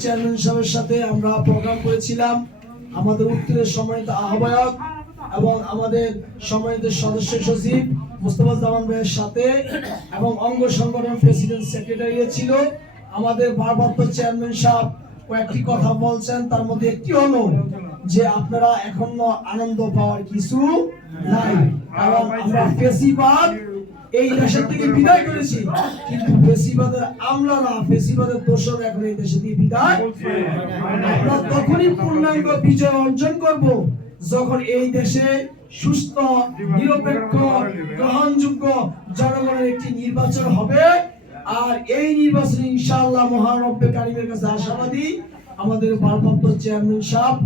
Chairman সাহেবের সাথে আমরা প্রোগ্রাম করেছিলাম। আমাদের উত্তরের সম্মানিত আহ্বায়ক এবং আমাদের সম্মানিত সদস্য সচিব মুস্তফা জামান ভাইয়ের সাথে এবং অঙ্গ সংগঠন প্রেসিডেন্ট সেক্রেটারি ছিল। আমাদের ভারপ্রাপ্ত চেয়ারম্যান সাহেব কয়েকটি কথা বলছেন, তার মধ্যে একটি হলো যে আপনারা এখনও আনন্দ পাওয়ার কিছু নাই। কারণ আমরা ফেসিবাদ এই দেশের থেকে বিদায় করেছি। কিন্তু ফেসিবাদের আমলারা ফেসিবাদের দোষর এখন এই দেশে থেকে বিদায়। আমরা তখনই পূর্ণাঙ্গ বিজয় অর্জন করব, যখন এই দেশে সুস্থ, নিরপেক্ষ, গ্রহণযোগ্য জনগণের একটি নির্বাচন হবে। আর এই নির্বাচন ইনশাআল্লাহ মহারব্বে কারিমের কাছে আশাবাদী আমাদের ভারপ্রাপ্ত চেয়ারম্যান সাহেব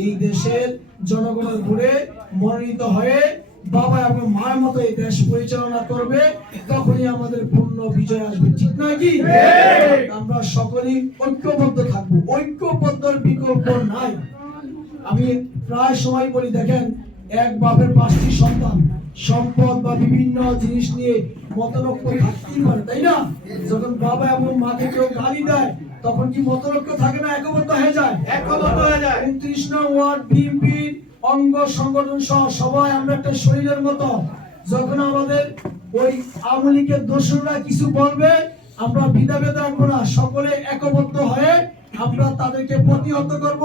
এই দেশের জনগণের ভোটে মনোনীত হয়ে বাবা এবং মায়ের মতো এই দেশ পরিচালনা করবে তখনই আমাদের পূর্ণ বিজয় আসবে ঠিক নয় কি? আমরা সকলেই ঐক্যবদ্ধ থাকব ঐক্যবদ্ধর বিকল্প নাই। আমি প্রায় সময় বলি দেখেন এক বাপের পাঁচটি সন্তান সম্পদ বা বিভিন্ন জিনিস নিয়ে মতনৈক্য থাকতেই পারে তাই না? যখন বাবা এবং মাকে কেউ গালি দেয় তখন কি মতনৈক্য থাকে না একবদ্ধ হয়ে যায়? একবদ্ধ হয়ে যায়। উনত্রিশ নং ওয়ার্ড বিএনপির অঙ্গ সংগঠন সহ সবাই আমরা একটা শরীরের মতো। যখন আমাদের ওই আমলিকে দোষরা কিছু বলবে, আমরা বিধা ভেদ রাখব না, সকলে একবদ্ধ হয়ে আমরা তাদেরকে প্রতিহত করব।